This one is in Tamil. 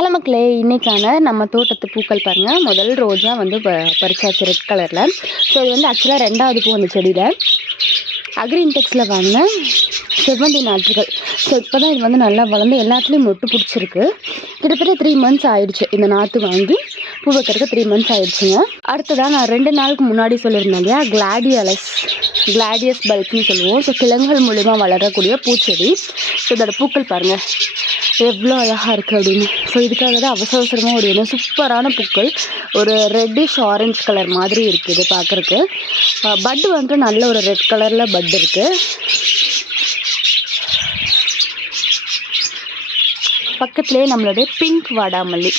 ஹலோ மக்களே, இன்றைக்கான நம்ம தோட்டத்து பூக்கள் பாருங்கள். முதல் ரோஜா வந்து பறிச்சாச்சு ரெட் கலரில். ஸோ இது வந்து ஆக்சுவலாக ரெண்டாவது பூ அந்த செடியில் அக்ரின்டெக்ஸில் வாங்கின செவ்வந்தி நாற்றுகள். ஸோ இப்போ தான் இது வந்து நல்லா வளர்ந்து எல்லாத்துலேயும் மொட்டு பிடிச்சிருக்கு. கிட்டத்தட்ட 3 months ஆயிடுச்சு இந்த நாற்று வாங்கி பூ வைக்கிறதுக்கு 3 months ஆயிடுச்சுங்க. அடுத்ததான் நான் 2 நாளுக்கு முன்னாடி சொல்லியிருந்தேன் இல்லையா, கிளாடியஸ் பல்ப்னு சொல்லுவோம். ஸோ கிழங்குகள் மூலிமா வளரக்கூடிய பூச்செடி. ஸோ இதோட பூக்கள் பாருங்கள் எவ்வளோ அழகாக இருக்குது அப்படின்னு. ஸோ இதுக்காக தான் அவசரமாக ஒரு என்ன சூப்பரான பூக்கள், ஒரு ரெட்டிஷ் ஆரஞ்சு கலர் மாதிரி இருக்குது பார்க்குறக்கு. பட்டு வந்துட்டு நல்ல ஒரு ரெட் கலரில் பட் இருக்குது. பக்கத்துலேயே நம்மளுடைய பிங்க் வாடாமல்லி.